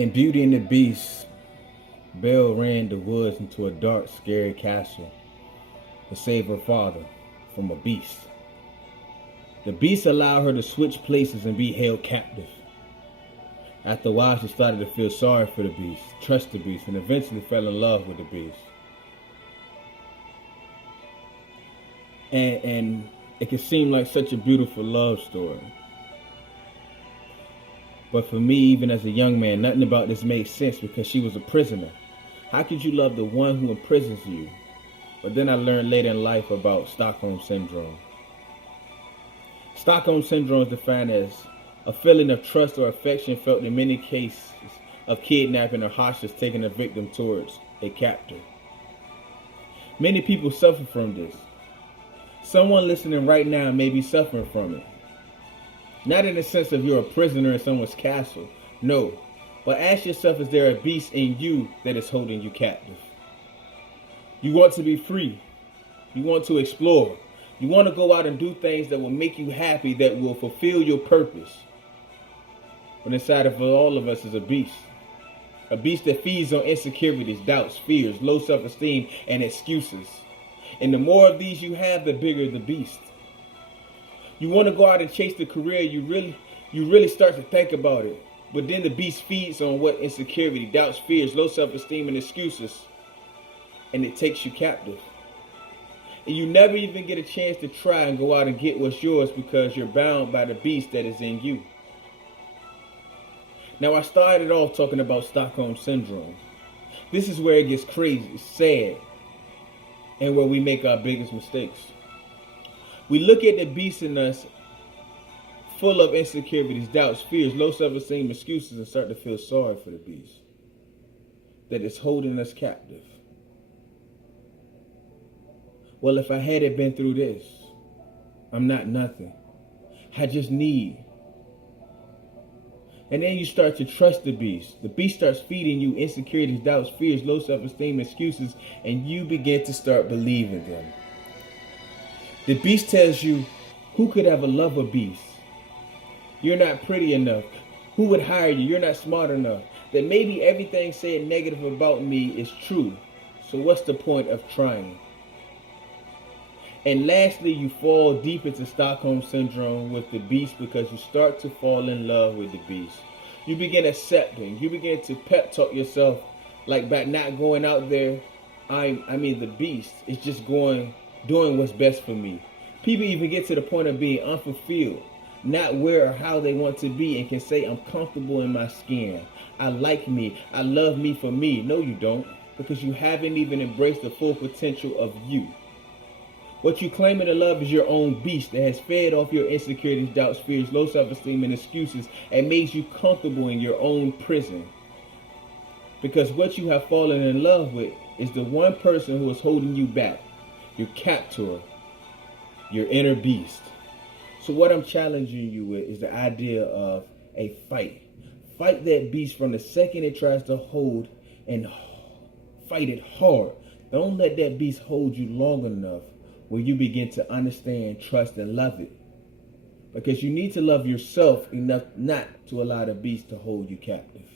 In Beauty and the Beast, Belle ran the woods into a dark, scary castle to save her father from a beast. The beast allowed her to switch places and be held captive. After a while, she started to feel sorry for the beast, trust the beast, and eventually fell in love with the beast. And it could seem like such a beautiful love story. But for me, even as a young man, nothing about this made sense because she was a prisoner. How could you love the one who imprisons you? But then I learned later in life about Stockholm Syndrome. Stockholm Syndrome is defined as a feeling of trust or affection felt in many cases of kidnapping or hostage taking a victim towards a captor. Many people suffer from this. Someone listening right now may be suffering from it. Not in the sense of you're a prisoner in someone's castle, no. But ask yourself, is there a beast in you that is holding you captive? You want to be free. You want to explore. You want to go out and do things that will make you happy, that will fulfill your purpose. But inside of all of us is a beast. A beast that feeds on insecurities, doubts, fears, low self-esteem, and excuses. And the more of these you have, the bigger the beast. You want to go out and chase the career, you really start to think about it. But then the beast feeds on what insecurity, doubts, fears, low self-esteem, and excuses. And it takes you captive. And you never even get a chance to try and go out and get what's yours because you're bound by the beast that is in you. Now, I started off talking about Stockholm Syndrome. This is where it gets crazy, sad, and where we make our biggest mistakes. We look at the beast in us full of insecurities, doubts, fears, low self-esteem, excuses, and start to feel sorry for the beast that is holding us captive. Well, if I hadn't been through this, I'm not nothing. I just need. And then you start to trust the beast. The beast starts feeding you insecurities, doubts, fears, low self-esteem, excuses, and you begin to start believing them. The beast tells you, who could ever love a beast? You're not pretty enough. Who would hire you? You're not smart enough. That maybe everything said negative about me is true. So what's the point of trying? And lastly, you fall deep into Stockholm Syndrome with the beast because you start to fall in love with the beast. You begin accepting. You begin to pep talk yourself like by not going out there. The beast is just doing what's best for me. People even get to the point of being unfulfilled, not where or how they want to be, and can say, I'm comfortable in my skin. I like me. I love me for me. No, you don't, because you haven't even embraced the full potential of you. What you claiming to love is your own beast that has fed off your insecurities, doubts, fears, low self-esteem, and excuses, and makes you comfortable in your own prison. Because what you have fallen in love with is the one person who is holding you back, your captor, your inner beast. So what I'm challenging you with is the idea of a fight. Fight that beast from the second it tries to hold, and fight it hard. Don't let that beast hold you long enough where you begin to understand, trust, and love it. Because you need to love yourself enough not to allow the beast to hold you captive.